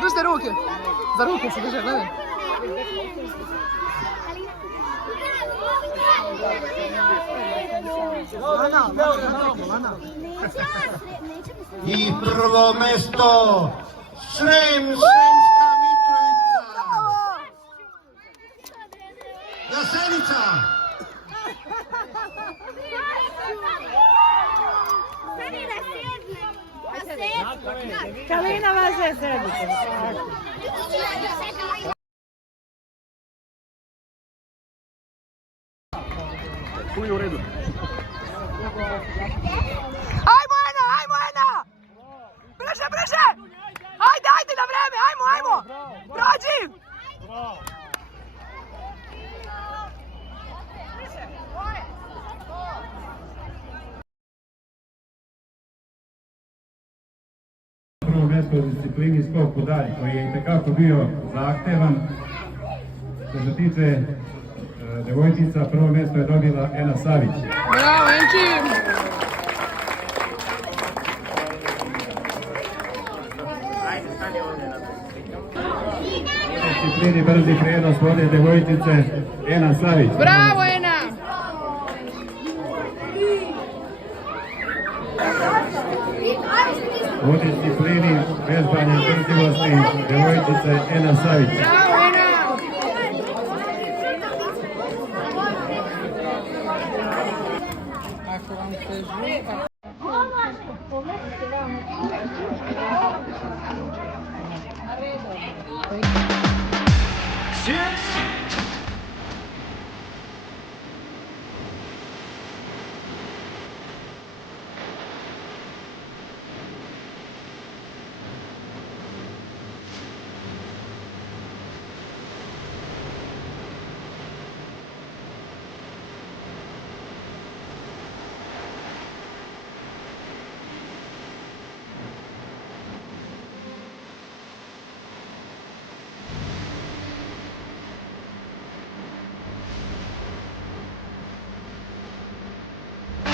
Držite ruke. Za ruke se drže, gledaj. I prvo mesto Sremska Mitrovica. Jasenica. Kalina vas je sredite. Tu je u redu. Ajmo, Ena, ajmo, Ena! Brže, brže! Ajde, ajde na vreme, ajmo, ajmo! Prođi! Prvo mjesto u disciplini skok u dalj, koji je itekako bio zahtevan. Što se tiče devojčica, prvo mjesto je dobila Ena Savić. Bravo, Enči! U disciplini brzi prijenos vode devojčice Ena Savić. Bravo, Ena! U disciplini vežbanja brzivosti devojčice Ena Savić. Bravo, Ena! Ako vam se župa... Svijet